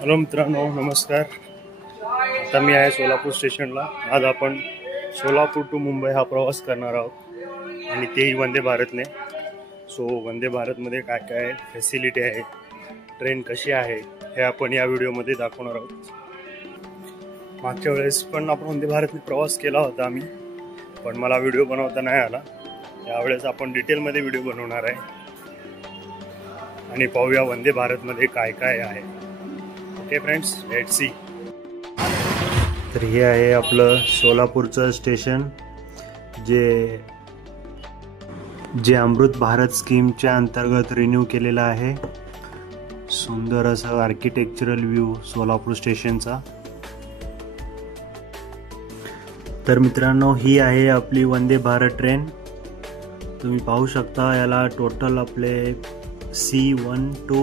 Hello मित्रांनो, नमस्कार. आता मी आहे सोलापूर स्टेशनला. आज आपण सोलापूर टू मुंबई हा प्रवास करणार आहोत आणि तेही वंदे भारतने. वंदे भारतमध्ये काय काय फॅसिलिटी आहे, ट्रेन कशी आहे, हे आपण या व्हिडिओमध्ये दाखवणार आहोत. मागच्या वेळेस पण आपण वंदे भारतने प्रवास केला होता आम्ही, पण मला व्हिडिओ बनवता नाही आला. यावेळेस आपण डिटेलमध्ये व्हिडिओ बनवणार आहे आणि पाहूया वंदे भारतमध्ये काय काय आहे. Okay friends, let's see. तर हे आहे आपलं सोलापूरचं स्टेशन, जे अमृत भारत स्कीमच्या अंतर्गत रिन्यू केलेलं आहे. सुंदर असं आर्किटेक्चरल व्ह्यू सोलापूर स्टेशनचा. तर मित्रांनो, ही आहे आपली वंदे भारत ट्रेन. तुम्ही पाहू शकता, याला टोटल आपले C1 to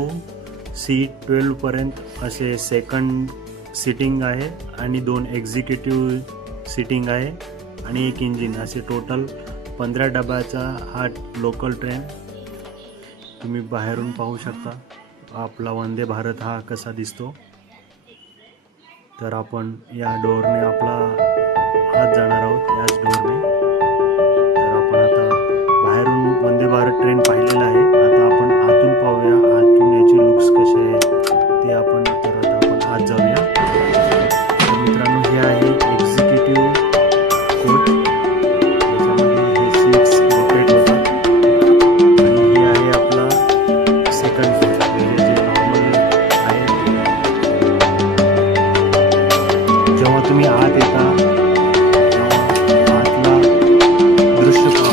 C12 पर्यंत असे सेकंड सिटिंग आहे आणि 2 एक्झिक्युटिव्ह सिटिंग आहे आणि 1 इंजिन, असे टोटल 15 डब्याचा हा लोकल ट्रेन. तुम्ही बाहेरून पाहू शकता आपला वंदे भारत हा कसा दिसतो. तर आपण या डोअरने आपला आत जाणार आहोत, याच डोअरने. तर आपण आता बाहेरून वंदे भारत ट्रेन पाहिलेला आहे. आता आपण आतून पाहूया, आतून याचे लुक्स कसे आहेत ते आपण. तर आता आपण आत जाऊया. तर मित्रांनो, हे आहे एक्झिक्युटिव्ह कोच. त्याच्यामध्ये हे सीट्स रोटेट होतात. आणि हे आहे आपला सेकंड कोच, म्हणजे जे नॉर्मल आहे. जेव्हा तुम्ही आत येता तेव्हा आतला दृश्य पाहू.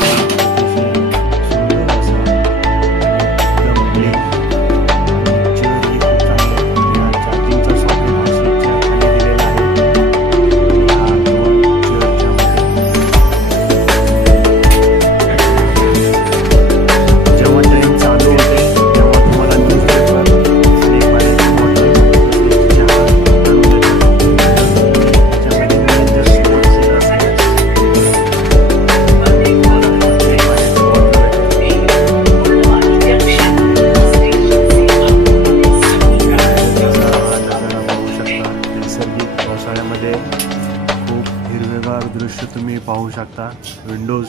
खूप हिरवेगार दृश्य तुम्ही पाहू शकता. विंडोज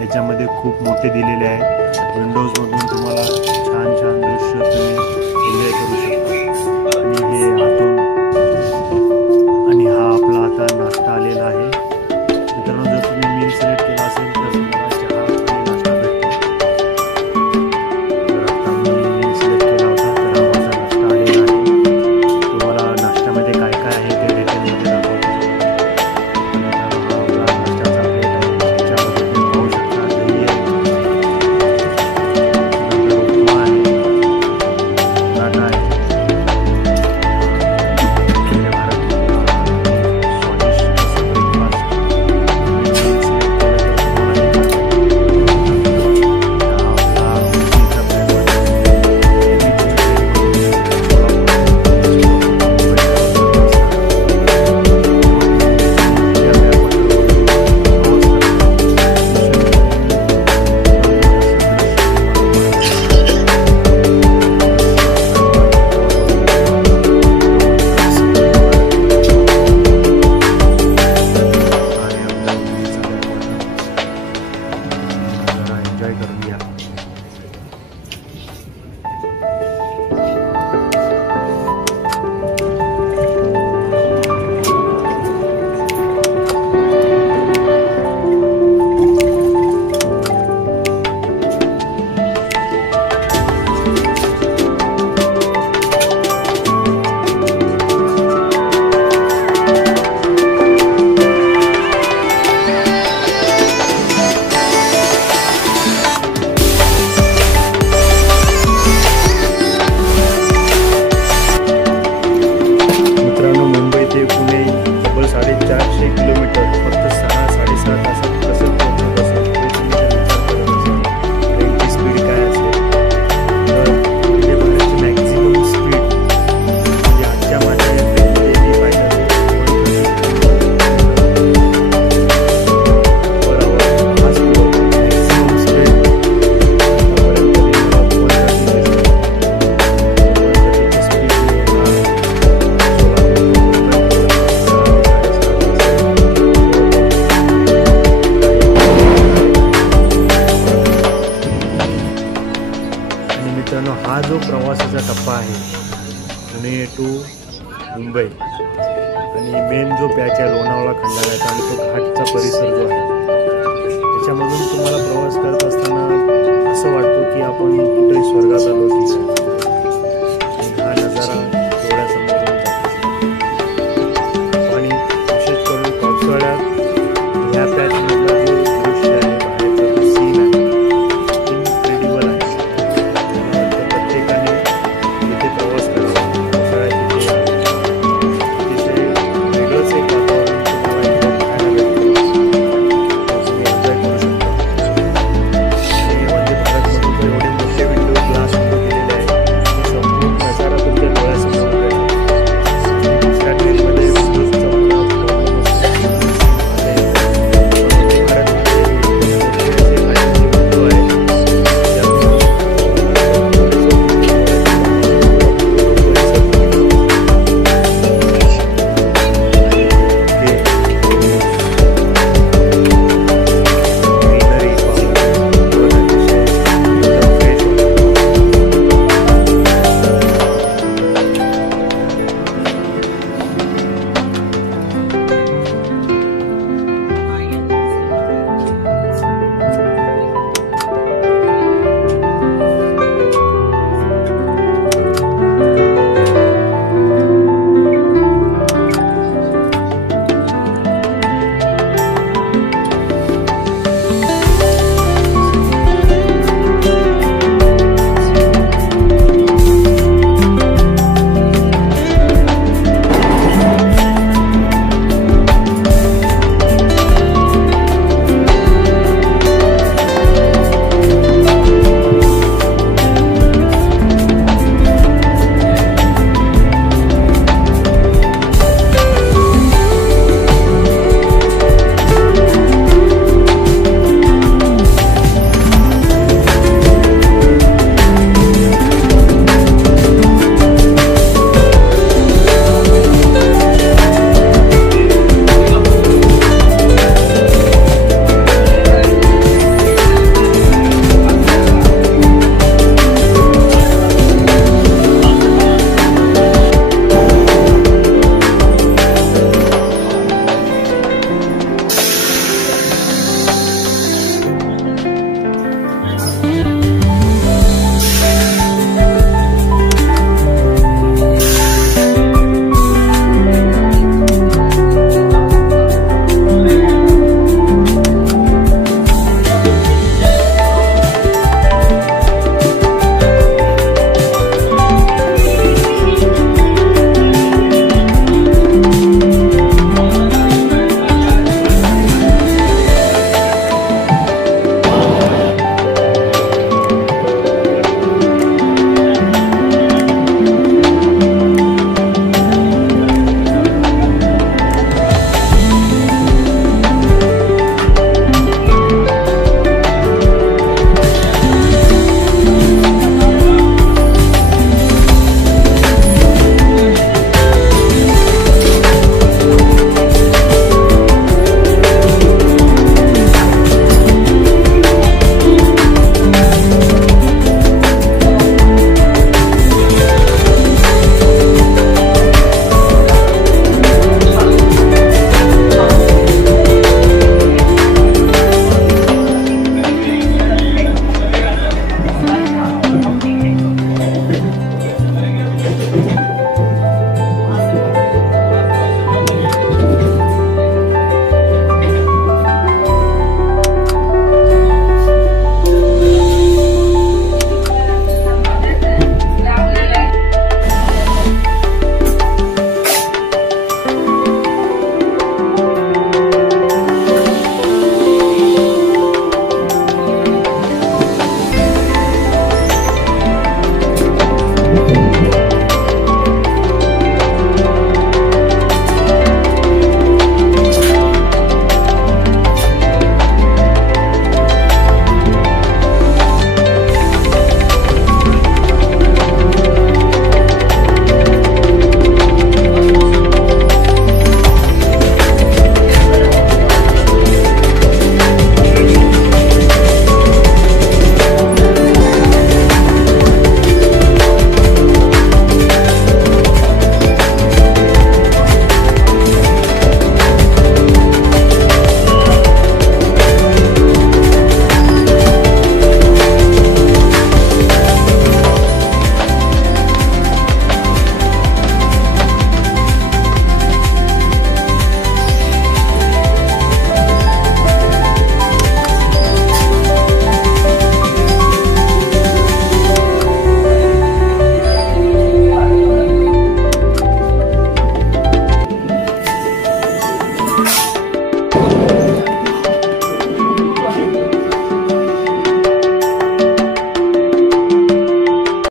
याच्यामध्ये खूप मोठे दिलेले आहेत. विंडोजमधून तुम्हाला छान छान दृश्य तुम्ही एन्जॉय करू शकता. आणि हे आतून, आणि हा आपला आता नाश्ता आलेला आहे. मित्रांनो, जर तुम्ही मील सिलेक्ट केला असेल तर तुम्हाला चहा आणि नाश्ता भेटतो. तर आता मी मील सिलेक्ट केला होता, तर हा माझा नाश्ता आलेला आहे. तुम्हाला नाश्त्यामध्ये काय काय आहे ते डिटेलमध्ये दाखवतो. प्रवासाचा टप्पा आहे, पुणे टू मुंबई. आणि मेन जो पॅच आहे लोणावळा खंडाळ्याचा आणि तो घाटचा परिसर जो आहे त्याच्यामधून तुम्हाला प्रवास करत असताना असं वाटतं की आपण कुठे स्वर्गात आलो की